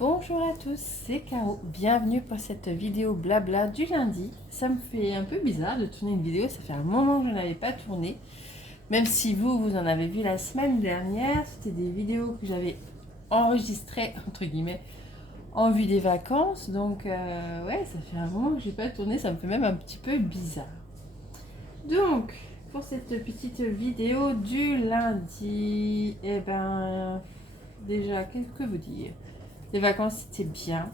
Bonjour à tous, c'est Caro. Bienvenue pour cette vidéo blabla du lundi. Ça me fait un peu bizarre de tourner une vidéo, ça fait un moment que je n'avais pas tourné. Même si vous en avez vu la semaine dernière, c'était des vidéos que j'avais enregistrées, entre guillemets, en vue des vacances. Donc ouais, ça fait un moment que j'ai pas tourné, ça me fait même un petit peu bizarre. Donc, pour cette petite vidéo du lundi, déjà, qu'est-ce que vous dire? Les vacances, c'était bien.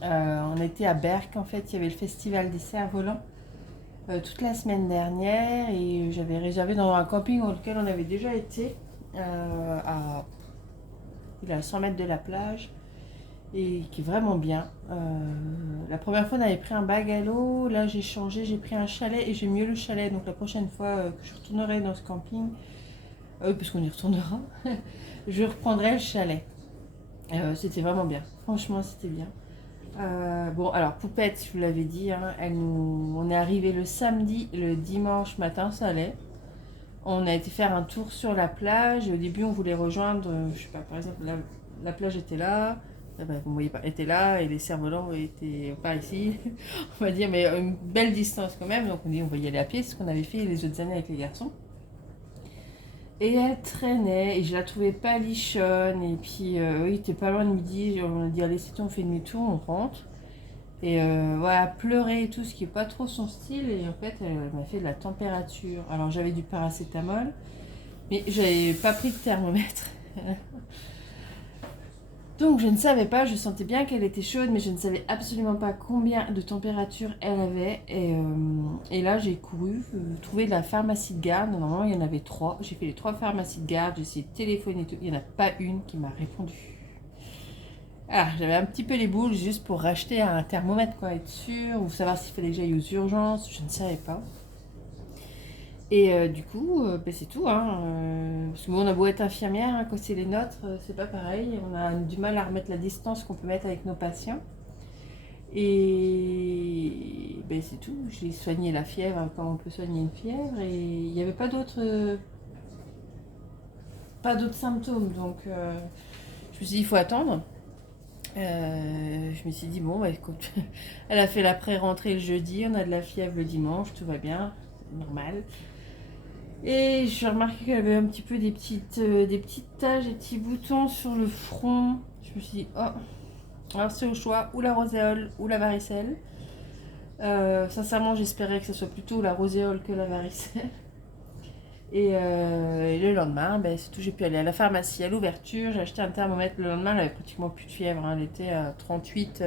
On était à Berck, en fait, il y avait le festival des cerfs-volants toute la semaine dernière et j'avais réservé dans un camping dans lequel on avait déjà été, il est à 100 mètres de la plage et qui est vraiment bien. La première fois, on avait pris un bungalow, là j'ai changé, j'ai pris un chalet et j'aime mieux le chalet. Donc la prochaine fois que je retournerai dans ce camping, parce qu'on y retournera, je reprendrai le chalet. C'était vraiment bien, franchement c'était bien. Bon, alors Poupette, je vous l'avais dit, hein, on est arrivé le samedi, le dimanche matin, ça allait. On a été faire un tour sur la plage. Au début, on voulait rejoindre, je sais pas, par exemple, la plage était là, vous voyez pas, était là, et les cerfs-volants étaient pas ici, on va dire, mais une belle distance quand même. Donc on dit, on va y aller à pied, c'est ce qu'on avait fait les autres années avec les garçons. Et elle traînait, et je la trouvais pas lichonne. Et puis, oui, il était pas loin de midi. On a dit, allez, c'est tout, on fait demi-tour, on rentre. Et voilà, pleurer et tout, ce qui est pas trop son style. Et en fait, elle m'a fait de la température. Alors j'avais du paracétamol, mais j'avais pas pris de thermomètre. Donc je ne savais pas, je sentais bien qu'elle était chaude, mais je ne savais absolument pas combien de température elle avait. Et là, j'ai couru trouver de la pharmacie de garde. Normalement, il y en avait 3. J'ai fait les 3 pharmacies de garde, j'ai essayé de téléphoner et tout. Il n'y en a pas une qui m'a répondu. Ah, j'avais un petit peu les boules juste pour racheter un thermomètre, quoi, être sûr, ou savoir s'il fallait que j'aille aux urgences, je ne savais pas. Et du coup, c'est tout, hein. Parce que bon, on a beau être infirmière, hein, quand c'est les nôtres, c'est pas pareil. On a du mal à remettre la distance qu'on peut mettre avec nos patients. Et c'est tout. J'ai soigné la fièvre, hein, comme on peut soigner une fièvre, et il n'y avait pas d'autres symptômes. Donc, je me suis dit, il faut attendre. Je me suis dit, bon, bah, écoute, elle a fait la pré-rentrée le jeudi, on a de la fièvre le dimanche, tout va bien, c'est normal. Et j'ai remarqué qu'elle avait un petit peu des petites taches, des petits boutons sur le front. Je me suis dit, oh, alors c'est au choix, ou la roséole ou la varicelle. Sincèrement, j'espérais que ce soit plutôt la roséole que la varicelle. Et le lendemain, c'est tout, j'ai pu aller à la pharmacie à l'ouverture, j'ai acheté un thermomètre. Le lendemain, elle avait pratiquement plus de fièvre, hein, elle était à 38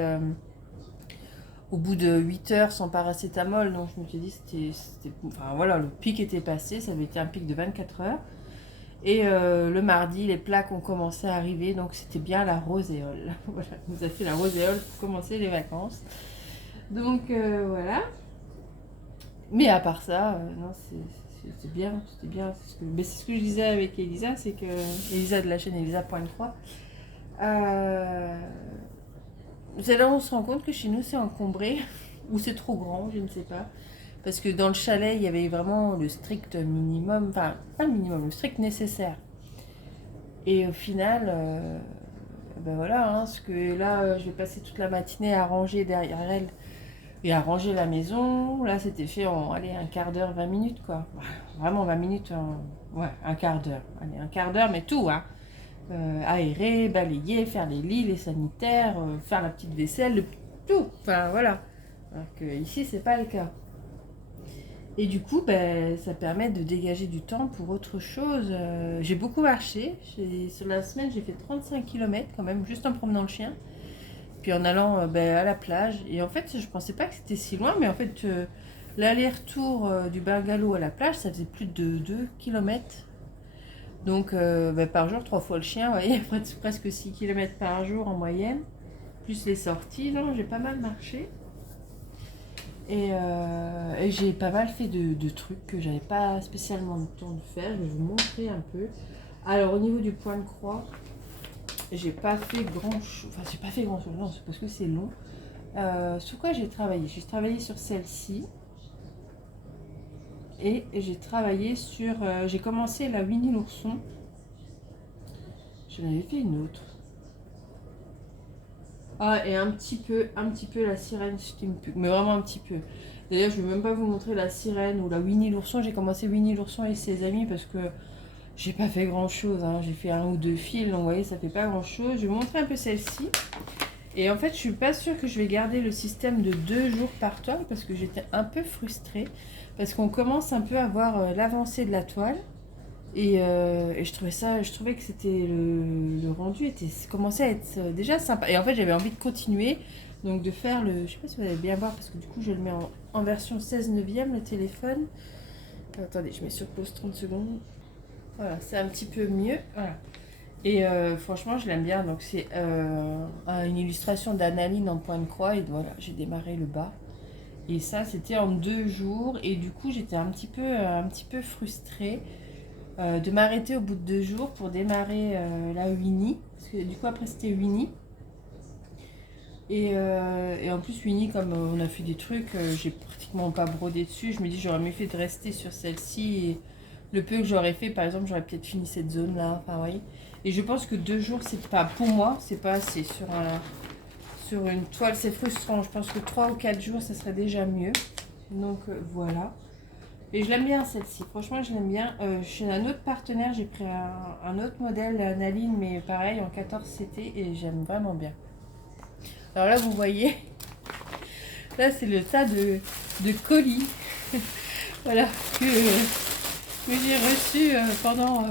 au bout de 8 heures sans paracétamol. Donc je me suis dit, enfin voilà, le pic était passé, ça avait été un pic de 24 heures. Et le mardi, les plaques ont commencé à arriver, donc c'était bien la roséole. Voilà, on nous a fait la roséole pour commencer les vacances. Donc voilà. Mais à part ça, non, c'est bien, c'était bien. C'est ce que je disais avec Elisa, c'est que Elisa de la chaîne Elisa Pointe Croix. C'est là où on se rend compte que chez nous c'est encombré ou c'est trop grand, je ne sais pas. Parce que dans le chalet, il y avait vraiment le strict minimum, enfin pas le minimum, le strict nécessaire. Et au final, voilà, hein, parce que là, je vais passer toute la matinée à ranger derrière elle et à ranger la maison. Là, c'était fait en, allez, un quart d'heure, 20 minutes, quoi. Vraiment 20 minutes, ouais, un quart d'heure. Allez, un quart d'heure, mais tout, hein. Aérer, balayer, faire les lits, les sanitaires, faire la petite vaisselle, tout. Enfin, voilà. Alors que ici, c'est pas le cas. Et du coup, ça permet de dégager du temps pour autre chose. J'ai beaucoup marché. Sur la semaine, j'ai fait 35 km quand même, juste en promenant le chien. Puis en allant à la plage. Et en fait, je pensais pas que c'était si loin, mais en fait, l'aller-retour du bungalow à la plage, ça faisait plus de 2 km. Donc par jour, 3 fois le chien, vous voyez, presque 6 km par jour en moyenne. Plus les sorties, non, j'ai pas mal marché. Et j'ai pas mal fait de trucs que j'avais pas spécialement le temps de faire. Je vais vous montrer un peu. Alors au niveau du point de croix, j'ai pas fait grand chose. Enfin, j'ai pas fait grand chose. Non, c'est parce que c'est long. Sur quoi j'ai travaillé? J'ai travaillé sur celle-ci. Et j'ai travaillé sur. J'ai commencé la Winnie l'ourson. J'en avais fait une autre. Ah, et un petit peu la sirène qui me pue, mais vraiment un petit peu. D'ailleurs, je vais même pas vous montrer la sirène ou la Winnie l'ourson. J'ai commencé Winnie l'ourson et ses amis parce que j'ai pas fait grand chose. Hein. J'ai fait un ou deux fils, donc vous voyez, ça fait pas grand chose. Je vais vous montrer un peu celle-ci. Et en fait, je suis pas sûre que je vais garder le système de 2 jours par toile parce que j'étais un peu frustrée. Parce qu'on commence un peu à voir l'avancée de la toile. Et je trouvais que c'était le rendu commençait à être déjà sympa. Et en fait, j'avais envie de continuer, donc de faire je sais pas si vous allez bien voir parce que du coup, je le mets en version 16 neuvième le téléphone. Attendez, je mets sur pause 30 secondes. Voilà, c'est un petit peu mieux. Voilà. Et franchement, je l'aime bien. Donc c'est une illustration d'Analine en point de croix. Et voilà, j'ai démarré le bas. Et ça, c'était en 2 jours. Et du coup, j'étais un petit peu frustrée. De m'arrêter au bout de 2 jours pour démarrer la Winnie. Parce que du coup, après, c'était Winnie. Et en plus, Winnie, comme on a fait des trucs, j'ai pratiquement pas brodé dessus. Je me dis, j'aurais mieux fait de rester sur celle-ci. Et le peu que j'aurais fait, par exemple, j'aurais peut-être fini cette zone-là. Enfin, oui. Et je pense que 2 jours, c'est pas, pour moi, c'est pas assez. Sur une toile, c'est frustrant. Je pense que 3 ou 4 jours, ça serait déjà mieux. Donc, voilà. Et je l'aime bien celle-ci, franchement je l'aime bien. Chez un autre partenaire, j'ai pris un autre modèle, Naline, mais pareil en 14 CT et j'aime vraiment bien. Alors là vous voyez, là c'est le tas de colis voilà, que j'ai reçu pendant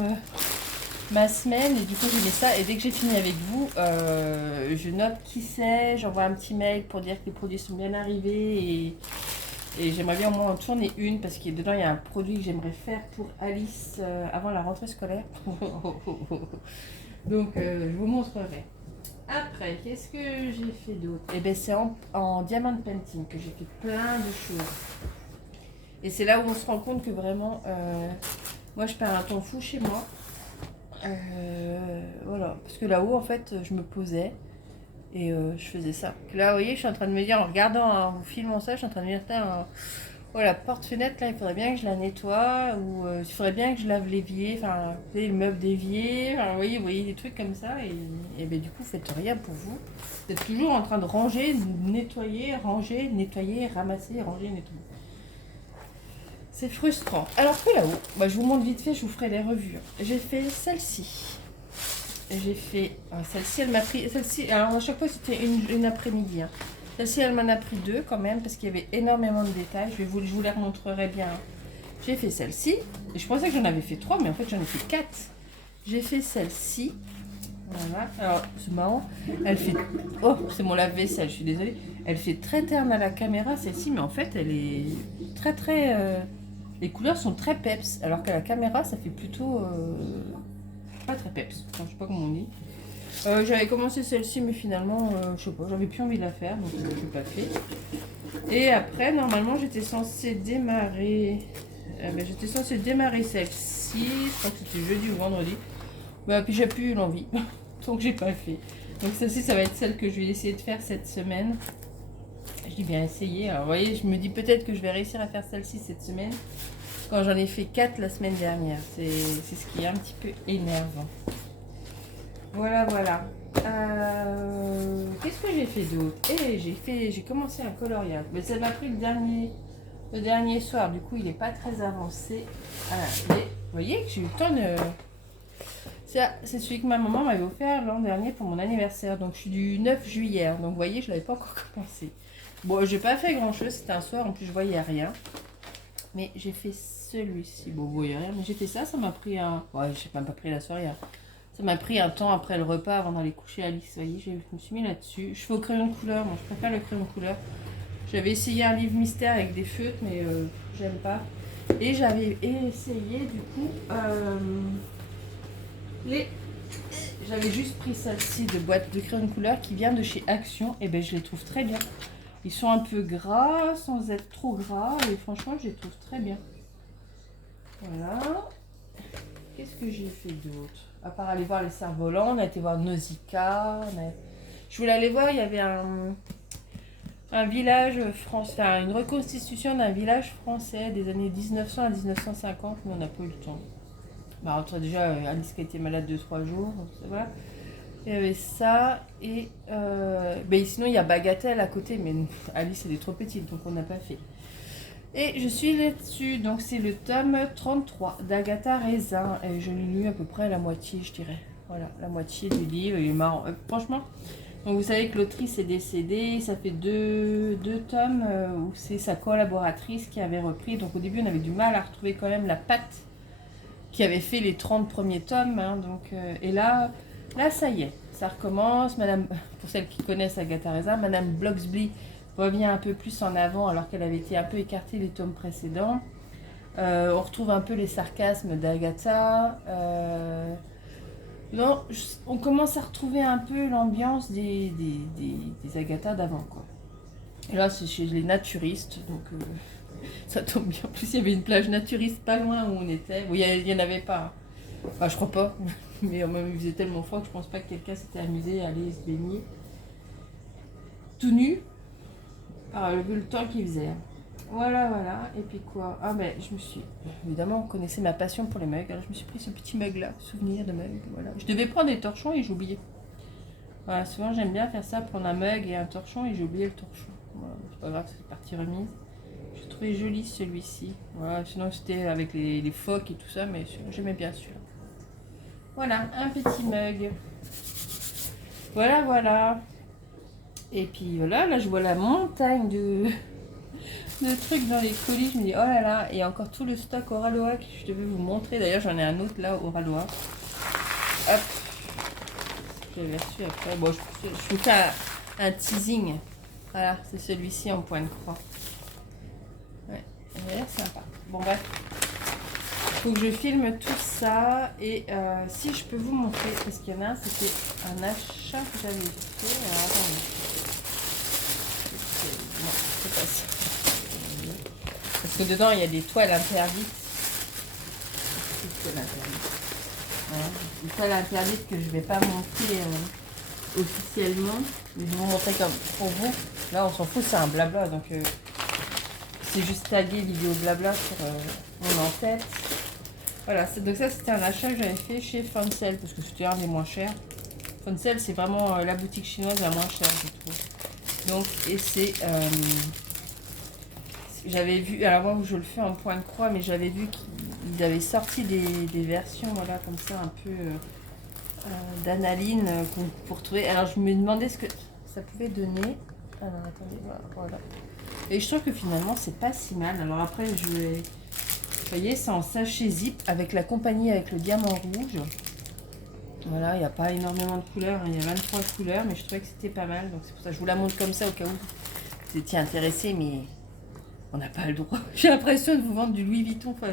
ma semaine et du coup j'ai mis ça et dès que j'ai fini avec vous, je note qui c'est, j'envoie un petit mail pour dire que les produits sont bien arrivés et j'aimerais bien au moins en tourner une parce que dedans il y a un produit que j'aimerais faire pour Alice avant la rentrée scolaire. Donc je vous montrerai. Après, qu'est-ce que j'ai fait d'autre? Eh bien c'est en diamant painting que j'ai fait plein de choses. Et c'est là où on se rend compte que vraiment, moi je perds un temps fou chez moi. Voilà, parce que là-haut en fait je me posais. Et je faisais ça. Là, vous voyez, je suis en train de me dire, en regardant, en vous filmant ça, je suis en train de me dire, oh, la porte-fenêtre, là, il faudrait bien que je la nettoie, ou il faudrait bien que je lave l'évier, enfin, vous voyez, le meuble d'évier, enfin, vous voyez, des trucs comme ça, et ben, du coup, vous faites rien pour vous. Vous êtes toujours en train de ranger, nettoyer, ramasser, ranger, nettoyer. C'est frustrant. Alors que là-haut, bah, je vous montre vite fait, je vous ferai les revues. J'ai fait celle-ci. J'ai fait celle-ci, elle m'a pris celle-ci. Alors à chaque fois c'était une après-midi. Hein. Celle-ci, elle m'en a pris deux quand même parce qu'il y avait énormément de détails. Je vous les remontrerai bien. J'ai fait celle-ci et je pensais que j'en avais fait 3, mais en fait j'en ai fait 4. J'ai fait celle-ci. Voilà. Alors c'est marrant. Elle fait. Oh, c'est mon lave-vaisselle. Je suis désolée. Elle fait très terne à la caméra celle-ci, mais en fait elle est très très. Les couleurs sont très peps, alors qu'à la caméra ça fait plutôt. Pas très peps, enfin, je sais pas comment on dit. J'avais commencé celle-ci, mais finalement, je sais pas, j'avais plus envie de la faire, donc je l'ai pas fait. Et après, normalement, j'étais censée démarrer. J'étais censée démarrer celle-ci, je crois que c'était jeudi ou vendredi. Bah, puis j'ai plus eu l'envie, donc j'ai pas fait. Donc celle-ci, ça va être celle que je vais essayer de faire cette semaine. Je dis bien essayer. Alors, vous voyez, je me dis peut-être que je vais réussir à faire celle-ci cette semaine. Quand j'en ai fait 4 la semaine dernière. C'est ce qui est un petit peu énervant. Voilà, voilà. Qu'est-ce que j'ai fait d'autre? J'ai commencé un coloriage. Mais ça m'a pris le dernier soir. Du coup, il n'est pas très avancé. Mais vous voyez que j'ai eu le temps de... C'est celui que ma maman m'avait offert l'an dernier pour mon anniversaire. Donc, je suis du 9 juillet. Donc, vous voyez, je ne l'avais pas encore commencé. Bon, j'ai pas fait grand-chose. C'était un soir. En plus, je voyais rien. Mais j'ai fait celui-ci. Bon, vous voyez rien. Mais j'ai fait ça. Ça m'a pris un... Ouais, j'ai même pas pris la soirée. Hein. Ça m'a pris un temps après le repas avant d'aller coucher Alice. Vous voyez, je me suis mis là-dessus. Je fais au crayon de couleur. Moi, je préfère le crayon de couleur. J'avais essayé un livre mystère avec des feutres, mais j'aime pas. Et j'avais essayé, du coup, J'avais juste pris celle-ci de boîte de crayon de couleur qui vient de chez Action. Et ben, je les trouve très bien. Ils sont un peu gras, sans être trop gras. Et franchement, je les trouve très bien. Voilà. Qu'est-ce que j'ai fait d'autre? À part aller voir les cerfs-volants, on a été voir Nausicaa. Je voulais aller voir, il y avait un village français, enfin, une reconstitution d'un village français des années 1900 à 1950, mais on n'a pas eu le temps. Bah, déjà, Alice qui a été malade 2-3 jours, ça va. Il y avait ça et ben, sinon il y a Bagatelle à côté, mais Alice elle est trop petite donc on n'a pas fait. Et je suis là-dessus, donc c'est le tome 33 d'Agatha Raisin. Et je l'ai lu à peu près la moitié, je dirais. Voilà, la moitié du livre, il est marrant. Franchement, donc vous savez que l'autrice est décédée, ça fait deux tomes où c'est sa collaboratrice qui avait repris. Donc au début on avait du mal à retrouver quand même la patte qui avait fait les 30 premiers tomes. Hein, donc, et là, ça y est, ça recommence. Madame, pour celles qui connaissent Agatha Raisin, Madame Bloxby revient un peu plus en avant alors qu'elle avait été un peu écartée les tomes précédents. On retrouve un peu les sarcasmes d'Agatha. Non, on commence à retrouver un peu l'ambiance des Agatha d'avant, quoi. Et là, c'est chez les naturistes, donc ça tombe bien. En plus, il y avait une plage naturiste pas loin où on était. Bon, il n'y en avait pas. Enfin, je crois pas. Mais même, il faisait tellement froid que je pense pas que quelqu'un s'était amusé à aller se baigner tout nu. Vu le temps qu'il faisait. Voilà, voilà. Et puis quoi? Ah, ben, je me suis. Évidemment, on connaissait ma passion pour les mugs. Alors, je me suis pris ce petit mug-là, souvenir de mug. Voilà. Je devais prendre des torchons et j'ai oublié. Voilà, souvent j'aime bien faire ça, prendre un mug et un torchon et j'ai oublié le torchon. Voilà, c'est pas grave, c'est partie remise. J'ai trouvé joli celui-ci. Voilà, sinon c'était avec les phoques et tout ça, mais j'aimais bien celui-là. Voilà, un petit mug. Voilà, voilà. Et puis voilà, là je vois la montagne de trucs dans les colis. Je me dis, oh là là, et encore tout le stock Oraloa que je devais vous montrer. D'ailleurs, j'en ai un autre là, Oraloa. Hop. J'avais reçu après. Bon, je vous fais un teasing. Voilà, c'est celui-ci en point de croix. Ouais, il a l'air sympa. Bon, bref. Il faut que je filme tout ça. Et si je peux vous montrer, parce qu'il y en a un, c'était un achat que j'avais fait. Alors, attendez. Non, c'est pas ça. Parce que dedans, il y a des toiles interdites. Voilà, des toiles interdites que je ne vais pas montrer officiellement. Mais je vais vous montrer comme pour vous. Là, on s'en fout, c'est un blabla. Donc, c'est juste tagué vidéo blabla sur mon en-tête. Voilà, donc ça, c'était un achat que j'avais fait chez Foncel parce que c'était un des moins chers. Foncel, c'est vraiment la boutique chinoise la moins chère, je trouve. Donc, et c'est. J'avais vu, alors moi je le fais en point de croix, mais j'avais vu qu'ils avaient sorti des versions, voilà, comme ça, un peu d'analyne pour trouver. Alors je me demandais ce que ça pouvait donner. Alors attendez, voilà. Et je trouve que finalement c'est pas si mal. Alors après je vais. Vous voyez, c'est en sachet zip avec la compagnie avec le diamant rouge. Voilà, il n'y a pas énormément de couleurs, il y a 23 couleurs, mais je trouvais que c'était pas mal. Donc c'est pour ça que je vous la montre comme ça au cas où vous étiez intéressé, mais on n'a pas le droit. J'ai l'impression de vous vendre du Louis Vuitton, enfin,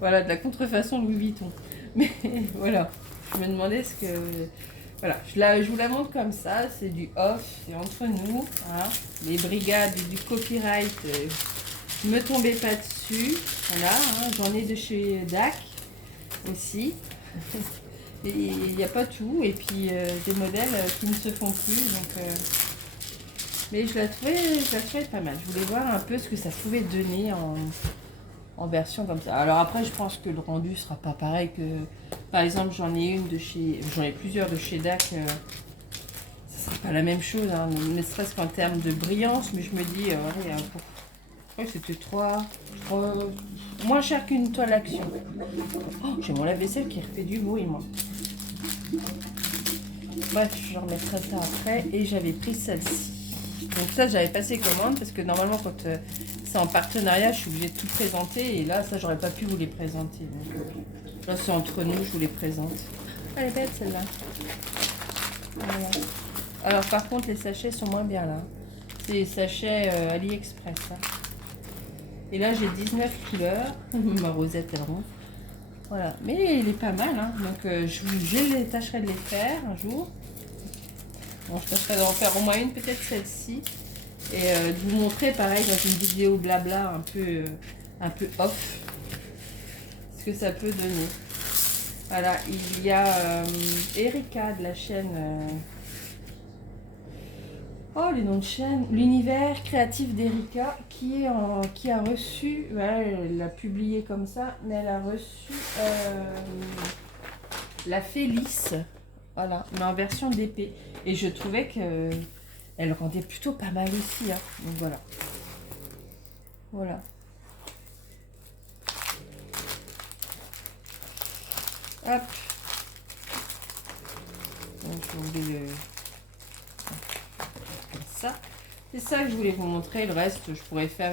voilà, de la contrefaçon Louis Vuitton. Mais voilà, je me demandais ce que... Voilà, je vous la montre comme ça, c'est du off, c'est entre nous. Hein. Les brigades du copyright, me tombez pas dessus. Voilà, hein, j'en ai de chez DAC aussi. Et il n'y a pas tout, et puis des modèles qui ne se font plus. Donc, mais je la trouvais pas mal. Je voulais voir un peu ce que ça pouvait donner en version comme ça. Alors après, je pense que le rendu sera pas pareil que... Par exemple, j'en ai plusieurs de chez DAC. Ça sera pas la même chose, hein, ne serait-ce qu'en termes de brillance. Mais je me dis, ouais, c'était moins cher qu'une toile action. Oh, j'ai mon lave-vaisselle qui refait du bruit, moi. Bref, je remettrai ça après. Et j'avais pris celle-ci. Donc ça, j'avais passé commande parce que normalement, quand c'est en partenariat, je suis obligée de tout présenter. Et là, ça, j'aurais pas pu vous les présenter. Donc, là, c'est entre nous, je vous les présente. Elle est belle, celle-là. Voilà. Alors, par contre, les sachets sont moins bien là. C'est les sachets AliExpress. Hein. Et là, j'ai 19 couleurs. Ma rosette, elle ronfle. Voilà. Mais il est pas mal. Hein. Donc, je tâcherai de les faire un jour. Bon, je tâcherai d'en faire au moins une, peut-être celle-ci. Et de vous montrer, pareil, dans une vidéo blabla un peu off, ce que ça peut donner. Voilà, il y a Erika de la chaîne... Oh, les noms de chaîne. L'univers créatif d'Erika qui a reçu... Voilà, elle l'a publié comme ça, mais elle a reçu la Félix Voilà, mais en version d'épée. Et je trouvais que elle rendait plutôt pas mal aussi. Hein. Donc voilà. Voilà. Hop. Donc je voulais comme ça. C'est ça que je voulais vous montrer. Le reste, je pourrais faire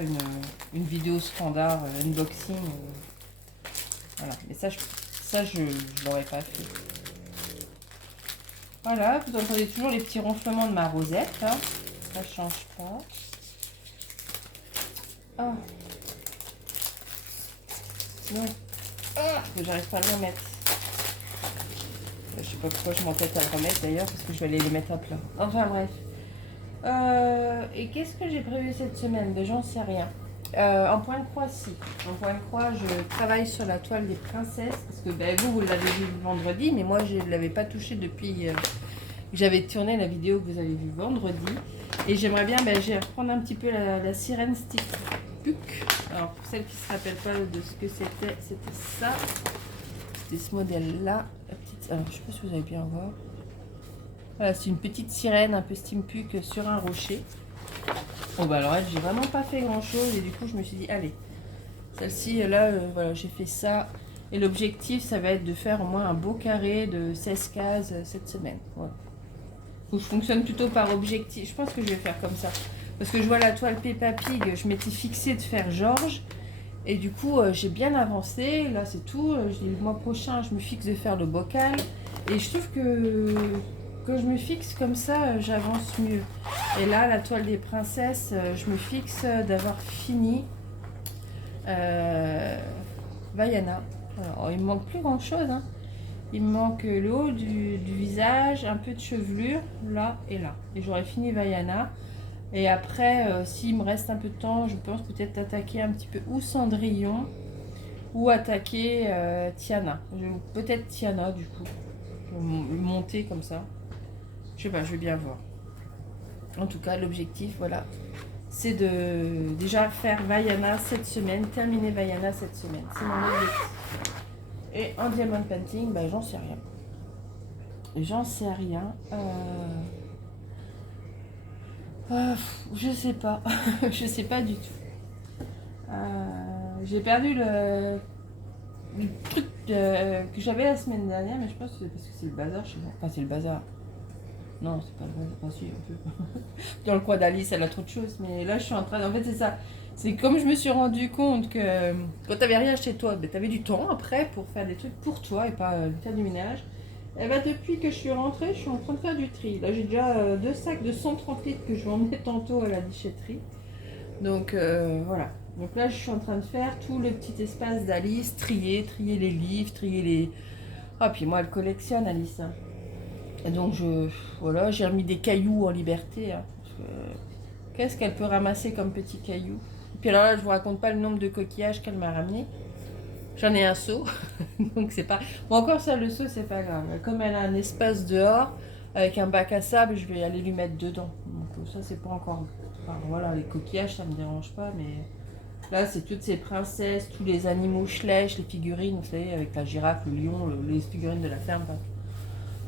une vidéo standard, unboxing. Voilà. Mais ça, je l'aurais pas fait. Voilà, vous entendez toujours les petits ronflements de ma rosette. Hein. Ça ne change pas. Oh. Non. J'arrive pas à le remettre. Je sais pas pourquoi je m'entête à le remettre d'ailleurs, parce que je vais aller les mettre à plat. Enfin bref. Et qu'est-ce que j'ai prévu cette semaine? Ben, j'en sais rien. En point de croix, si. En point de croix, je travaille sur la toile des princesses. Parce que ben, vous l'avez vu vendredi, mais moi, je ne l'avais pas touché depuis que j'avais tourné la vidéo que vous avez vue vendredi. Et j'aimerais bien, ben, je vais reprendre un petit peu la sirène stick puck. Alors, pour celles qui ne se rappellent pas de ce que c'était ça. C'était ce modèle-là. Alors, je ne sais pas si vous allez bien voir. Voilà, c'est une petite sirène un peu steampunk sur un rocher. Bon bah alors elle, j'ai vraiment pas fait grand chose et du coup je me suis dit allez, celle-ci là, voilà, j'ai fait ça. Et l'objectif ça va être de faire au moins un beau carré de 16 cases cette semaine. Voilà. Donc, je fonctionne plutôt par objectif, je pense que je vais faire comme ça. Parce que je vois la toile Peppa Pig, je m'étais fixée de faire Georges. Et du coup j'ai bien avancé, là c'est tout. Le mois prochain je me fixe de faire le bocal. Et je trouve que quand je me fixe comme ça, j'avance mieux. Et là, la toile des princesses, je me fixe d'avoir fini Vaiana. Alors, il me manque plus grand chose. Hein. Il me manque le haut du visage, un peu de chevelure, là et là. Et j'aurai fini Vaiana. Et après, s'il me reste un peu de temps, je pense peut-être attaquer un petit peu ou Cendrillon ou attaquer Tiana. Peut-être Tiana du coup. Je vais monter comme ça. Je sais pas, je vais bien voir. En tout cas, l'objectif, voilà, c'est de déjà faire Vaiana cette semaine, terminer Vaiana cette semaine. C'est mon objectif. Et en diamond painting, bah, j'en sais rien. J'en sais rien. Je sais pas. Je sais pas du tout. J'ai perdu le truc que j'avais la semaine dernière, mais je pense que c'est parce que c'est le bazar chez moi. Enfin, c'est le bazar. Non, c'est pas le bazar. Enfin, si, un peu. Dans le coin d'Alice, elle a trop de choses. Mais là, je suis en train. En fait, c'est ça. C'est comme je me suis rendu compte que quand t'avais rien chez toi, ben, t'avais du temps après pour faire des trucs pour toi et pas faire du ménage. Et ben, depuis que je suis rentrée, je suis en train de faire du tri. Là, j'ai déjà 2 sacs de 130 litres que je vais emmener tantôt à la déchetterie. Donc, voilà. Donc là, je suis en train de faire tout le petit espace d'Alice, trier les livres, trier les... Ah, puis moi, elle collectionne, Alice. Hein. Et donc, voilà, j'ai remis des cailloux en liberté. Hein, qu'est-ce qu'elle peut ramasser comme petits cailloux? Et puis alors là, je vous raconte pas le nombre de coquillages qu'elle m'a ramené. J'en ai un seau, donc c'est pas... Bon, encore ça, le seau, c'est pas grave. Comme elle a un espace dehors, avec un bac à sable, je vais aller lui mettre dedans. Donc ça, c'est pas encore... Enfin, voilà, les coquillages, ça me dérange pas, mais... Là, c'est toutes ces princesses, tous les animaux chlèches, les figurines, vous savez, avec la girafe, le lion, les figurines de la ferme. Enfin,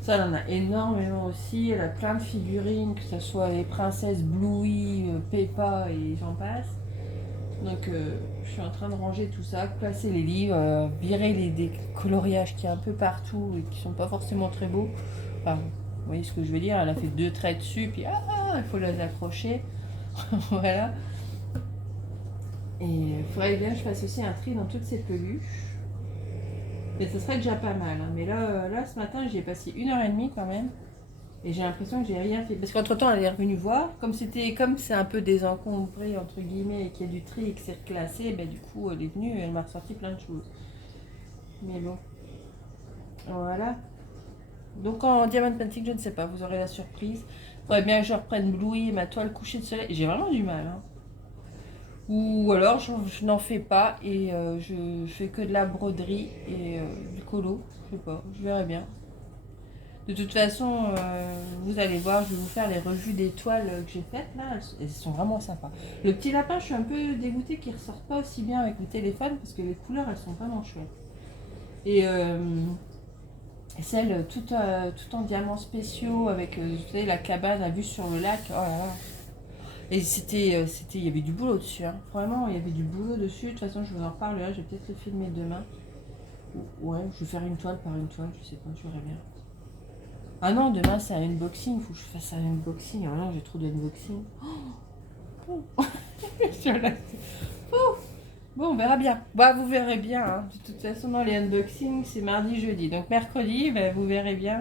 ça, elle en a énormément aussi. Elle a plein de figurines, que ce soit les princesses Bluey, Peppa et j'en passe. Donc, je suis en train de ranger tout ça, placer les livres, virer des coloriages qu'il y a un peu partout et qui sont pas forcément très beaux. Enfin, vous voyez ce que je veux dire? Elle a fait 2 traits dessus, puis il faut les accrocher. Voilà. Et il faudrait bien que je fasse aussi un tri dans toutes ces peluches. Mais ça serait déjà pas mal. Hein. Mais là, ce matin, j'y ai passé 1h30 quand même. Et j'ai l'impression que j'ai rien fait. Parce qu'entre temps, elle est revenue voir. Comme c'est un peu désencombré, entre guillemets, et qu'il y a du tri et que c'est reclassé, ben, du coup, elle est venue et elle m'a ressorti plein de choses. Mais bon. Voilà. Donc en diamond painting, je ne sais pas, vous aurez la surprise. Il faudrait bien que je reprenne Bluey et ma toile couchée de soleil. J'ai vraiment du mal. Hein. Ou alors je n'en fais pas et je fais que de la broderie et du colo. Je sais pas, je verrai bien. De toute façon, vous allez voir, je vais vous faire les revues des toiles que j'ai faites là. Elles sont vraiment sympas. Le petit lapin, je suis un peu dégoûtée qu'il ne ressorte pas aussi bien avec le téléphone parce que les couleurs, elles sont vraiment chouettes. Et Celle tout en diamants spéciaux avec vous savez, la cabane à vue sur le lac. Oh là là. Et il y avait du boulot dessus. Hein. Vraiment, il y avait du boulot dessus. De toute façon, je vous en reparlerai. Je vais peut-être le filmer demain. Ouais, je vais faire une toile par une toile. Je sais pas, je verrai bien. Ah non, demain c'est un unboxing. Il faut que je fasse un unboxing. Ah non, j'ai trop d'unboxing. Oh. Oh. Bon, on verra bien. Bah, vous verrez bien. Hein. De toute façon, dans les unboxings, c'est mardi, jeudi. Donc, mercredi, bah, vous verrez bien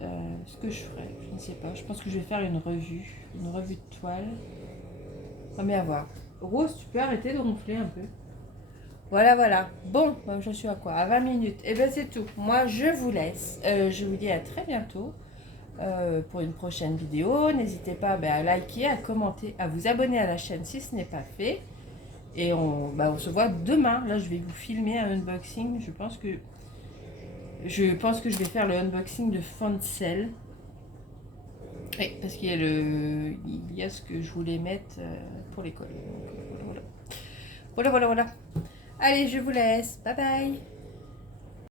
ce que je ferai. Je ne sais pas. Je pense que je vais faire une revue de toile. Ah, mais à voir. Rose, tu peux arrêter de ronfler un peu. Voilà, voilà. Bon, bah, je suis à quoi? À 20 minutes. Et bien, c'est tout. Moi, je vous laisse. Je vous dis à très bientôt pour une prochaine vidéo. N'hésitez pas à liker, à commenter, à vous abonner à la chaîne si ce n'est pas fait. Et on se voit demain. Là, je vais vous filmer un unboxing. Je pense que je vais faire le unboxing de Fancel. Oui, parce il y a ce que je voulais mettre pour l'école. Voilà. Voilà. Allez, je vous laisse. Bye bye.